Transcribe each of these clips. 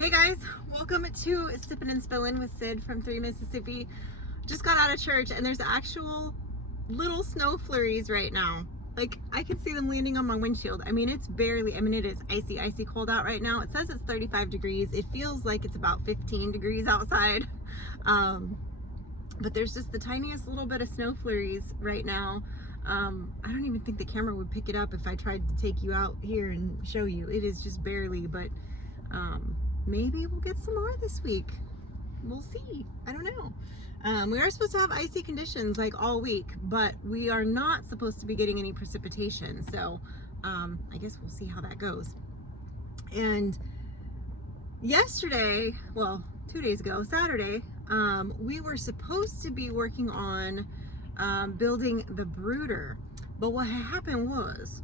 Hey guys, welcome to Sippin' and Spillin' with Sid from 3 Mississippi. Just got out of church and there's actual little snow flurries right now. Like, I can see them landing on my windshield. It is icy cold out right now. It says it's 35 degrees. It feels like it's about 15 degrees outside. But there's just the tiniest little bit of snow flurries right now. I don't even think the camera would pick it up if I tried to take you out here and show you. It is just barely, but maybe we'll get some more this week. We'll see. I don't know. We are supposed to have icy conditions like all week, but we are not supposed to be getting any precipitation. So I guess we'll see how that goes. And yesterday, well, 2 days ago, Saturday, we were supposed to be working on building the brooder. But what had happened was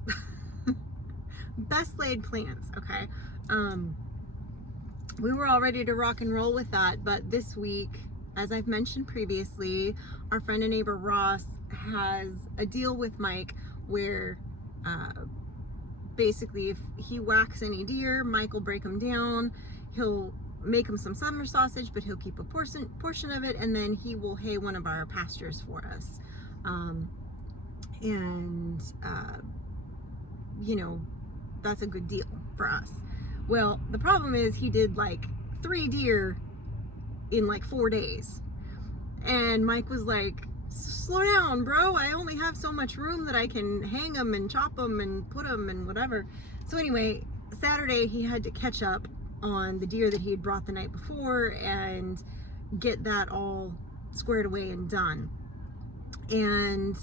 best laid plans, okay? We were all ready to rock and roll with that, but this week, as I've mentioned previously, our friend and neighbor Ross has a deal with Mike where basically if he whacks any deer, Mike will break them down. He'll make him some summer sausage, but he'll keep a portion of it, and then he will hay one of our pastures for us. You know, that's a good deal for us. Well, the problem is he did like 3 deer in like 4 days. And Mike was like, slow down, bro. I only have so much room that I can hang them and chop them and put them and whatever. So anyway, Saturday he had to catch up on the deer that he had brought the night before and get that all squared away and done. And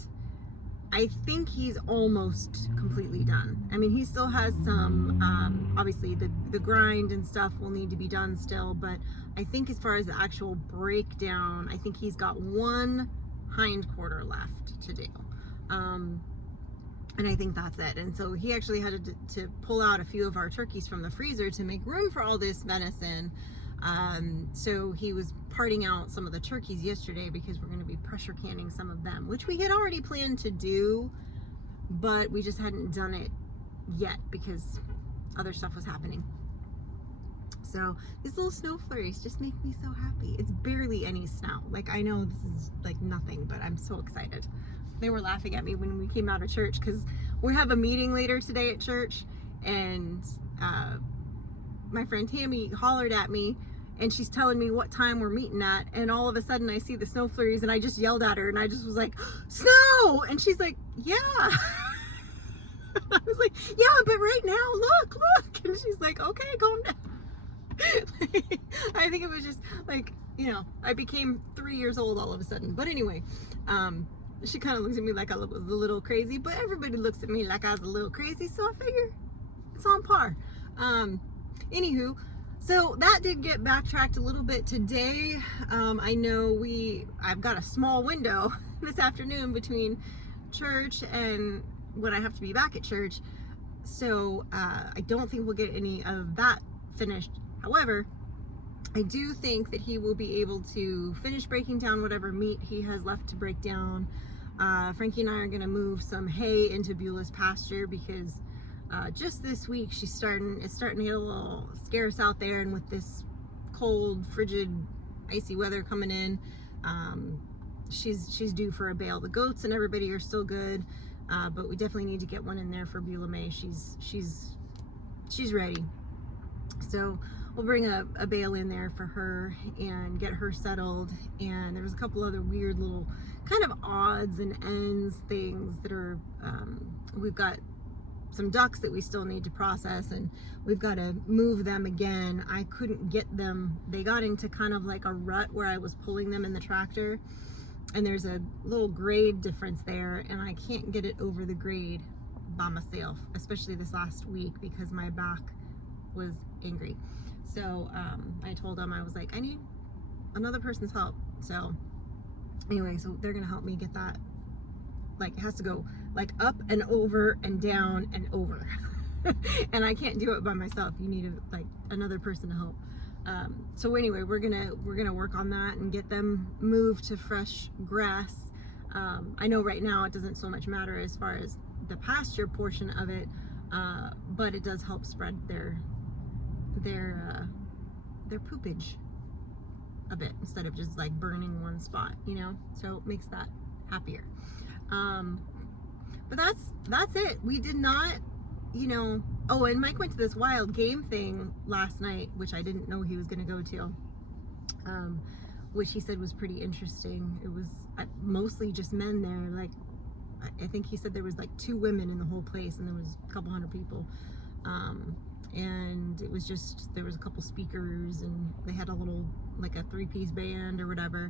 I think he's almost completely done. He still has some, obviously the grind and stuff will need to be done still, but I think as far as the actual breakdown, I think he's got 1 hind quarter left to do. And I think that's it. And so he actually had to pull out a few of our turkeys from the freezer to make room for all this venison. So he was parting out some of the turkeys yesterday because we're going to be pressure canning some of them, which we had already planned to do, but we just hadn't done it yet because other stuff was happening. So these little snow flurries just make me so happy. It's barely any snow. Like, I know this is like nothing, but I'm so excited. They were laughing at me when we came out of church because we have a meeting later today at church, and my friend Tammy hollered at me and she's telling me what time we're meeting at, and all of a sudden I see the snow flurries and I just yelled at her and I just was like, snow! And she's like, yeah. I was like, yeah, but right now, look. And she's like, okay, calm down. I think it was just like, I became 3 years old all of a sudden. But anyway, she kind of looks at me like I was a little crazy, but everybody looks at me like I was a little crazy, so I figure it's on par. Anywho, so that did get backtracked a little bit today. I know I've got a small window this afternoon between church and when I have to be back at church. So I don't think we'll get any of that finished. However, I do think that he will be able to finish breaking down whatever meat he has left to break down. Frankie and I are going to move some hay into Beulah's pasture because just this week it's starting to get a little scarce out there, and with this cold, frigid, icy weather coming in, she's due for a bale. The goats and everybody are still good, but we definitely need to get one in there for Beulah May. She's ready. So we'll bring a bale in there for her and get her settled. And there was a couple other weird little kind of odds and ends things that are, we've got some ducks that we still need to process, and we've got to move them again. I couldn't get them. They got into kind of like a rut where I was pulling them in the tractor, and there's a little grade difference there, and I can't get it over the grade by myself, especially this last week because my back was angry. So I told them, I was like, I need another person's help. So anyway, so they're gonna help me get that. Like, it has to go like up and over and down and over. And I can't do it by myself. You need another person to help. So anyway, we're gonna work on that and get them moved to fresh grass. I know right now it doesn't so much matter as far as the pasture portion of it, but it does help spread their their poopage a bit instead of just like burning one spot, you know, so it makes that happier. But that's it. We did not, you know, oh, and Mike went to this wild game thing last night, which I didn't know he was going to go to, which he said was pretty interesting. It was mostly just men there. Like, I think he said there was like 2 women in the whole place, and there was a couple hundred people. And it was just, there was a couple speakers, and they had a little, like a 3-piece band or whatever.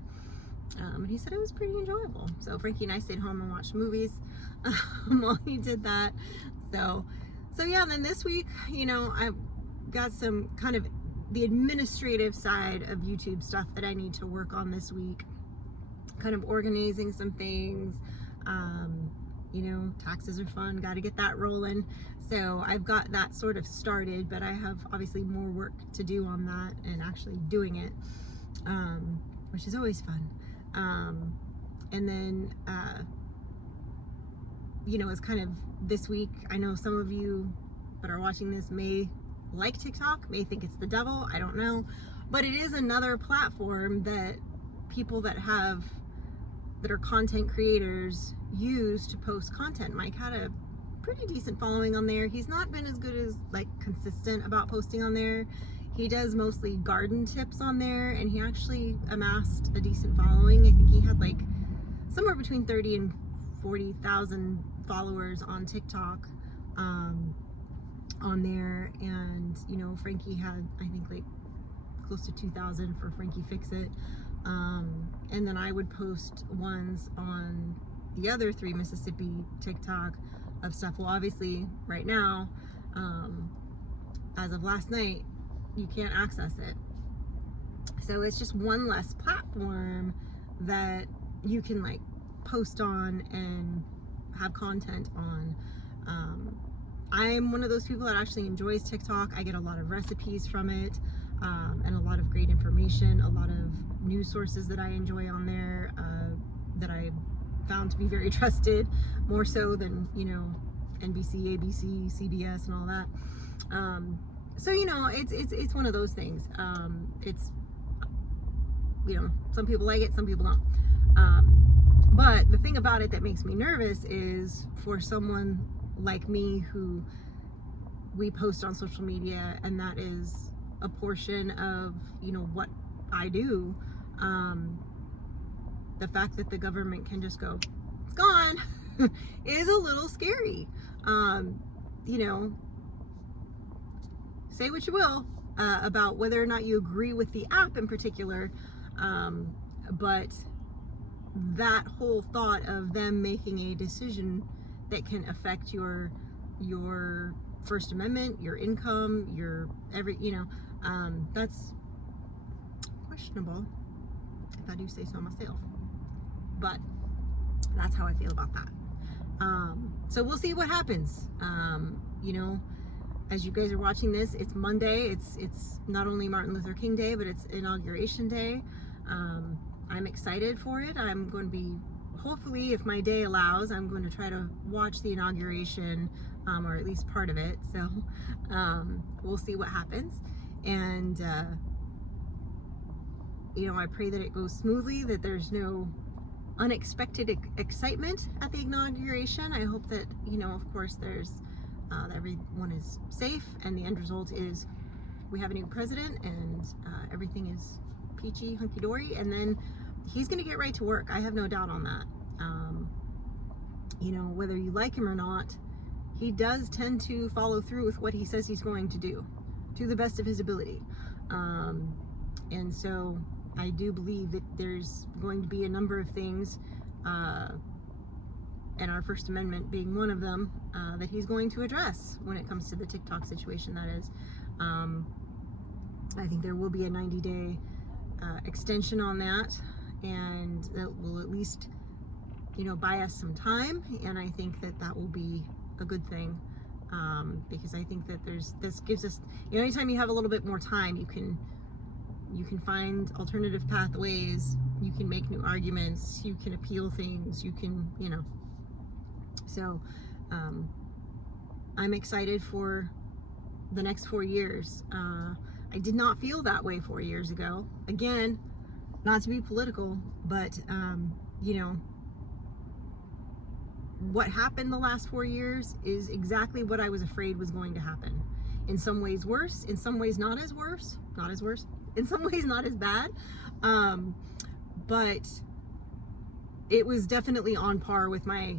And he said it was pretty enjoyable. So Frankie and I stayed home and watched movies while he did that. So yeah, and then this week, you know, I've got some kind of the administrative side of YouTube stuff that I need to work on this week. Kind of organizing some things. You know, taxes are fun, got to get that rolling. So I've got that sort of started, but I have obviously more work to do on that and actually doing it, which is always fun. And then, you know, it's kind of this week, I know some of you that are watching this may like TikTok, may think it's the devil, I don't know, but it is another platform that people that are content creators use to post content. Mike had a pretty decent following on there. He's not been as good as like consistent about posting on there. He does mostly garden tips on there, and he actually amassed a decent following. I think he had like somewhere between 30 and 40,000 followers on TikTok on there. And you know, Frankie had, I think, like close to 2,000 for Frankie Fix It. And then I would post ones on the other 3 Mississippi TikTok of stuff. Well, obviously right now, as of last night, you can't access it. So it's just one less platform that you can like post on and have content on. I'm one of those people that actually enjoys TikTok. I get a lot of recipes from it, and a lot of great information, a lot of news sources that I enjoy on there, that I found to be very trusted, more so than, you know, NBC, ABC, CBS, and all that. So, you know, it's one of those things. It's, you know, some people like it, some people don't. But the thing about it that makes me nervous is for someone like me who we post on social media, and that is a portion of, you know, what I do. The fact that the government can just go, it's gone, is a little scary. You know, say what you will about whether or not you agree with the app in particular, but that whole thought of them making a decision that can affect your First Amendment, your income, your you know, that's questionable, if I do say so myself. But that's how I feel about that. So we'll see what happens. You know, as you guys are watching this, it's Monday. It's not only Martin Luther King Day, but it's Inauguration Day. I'm excited for it. I'm going to be, hopefully, if my day allows, I'm going to try to watch the inauguration, or at least part of it. So we'll see what happens. And, you know, I pray that it goes smoothly, that there's no unexpected excitement at the inauguration. I hope that, you know, of course, there's that everyone is safe, and the end result is we have a new president, and everything is peachy, hunky-dory, and then he's going to get right to work. I have no doubt on that. You know, whether you like him or not, he does tend to follow through with what he says he's going to do, to the best of his ability. And so I do believe that there's going to be a number of things, and our First Amendment being one of them, that he's going to address when it comes to the TikTok situation, that is. I think there will be a 90-day extension on that, and that will at least, you know, buy us some time, and I think that that will be a good thing, because I think that this gives us, you know, anytime you have a little bit more time, you can find alternative pathways, you can make new arguments, you can appeal things, you can, you know. So I'm excited for the next 4 years. I did not feel that way 4 years ago. Again, not to be political, but you know, what happened the last 4 years is exactly what I was afraid was going to happen. In some ways worse, in some ways not as worse, in some ways not as bad. But it was definitely on par with my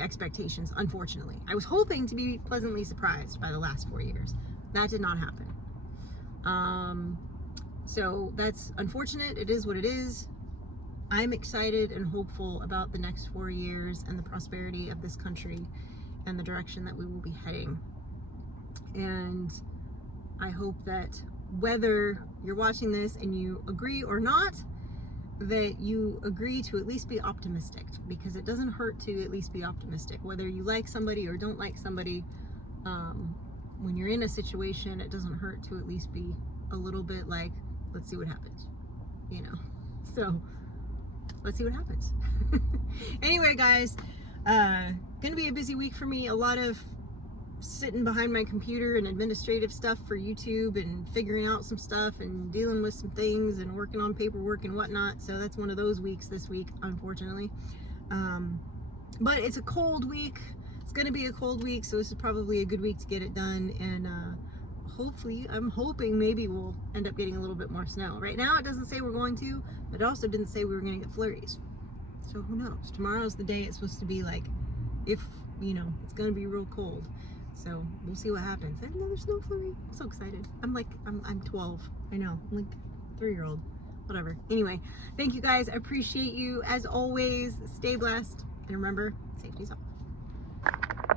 expectations, unfortunately. I was hoping to be pleasantly surprised by the last 4 years. That did not happen. So that's unfortunate. It is what it is. I'm excited and hopeful about the next 4 years and the prosperity of this country and the direction that we will be heading. And I hope that whether you're watching this and you agree or not, that you agree to at least be optimistic, because it doesn't hurt to at least be optimistic. Whether you like somebody or don't like somebody, when you're in a situation, it doesn't hurt to at least be a little bit like, let's see what happens, you know. So let's see what happens. Anyway, guys, gonna be a busy week for me. A lot of sitting behind my computer and administrative stuff for YouTube and figuring out some stuff and dealing with some things and working on paperwork and whatnot. So that's one of those weeks this week, unfortunately. But it's a cold week. It's gonna be a cold week, so this is probably a good week to get it done. And hopefully, I'm hoping maybe we'll end up getting a little bit more snow. Right now it doesn't say we're going to, but it also didn't say we were gonna get flurries. So who knows? Tomorrow's the day it's supposed to be like, if, you know, it's gonna be real cold. So we'll see what happens. And another snow flurry. I'm so excited. I'm 12. I know. I'm like 3-year-old. Whatever. Anyway, thank you guys. I appreciate you. As always, stay blessed. And remember, safety's off.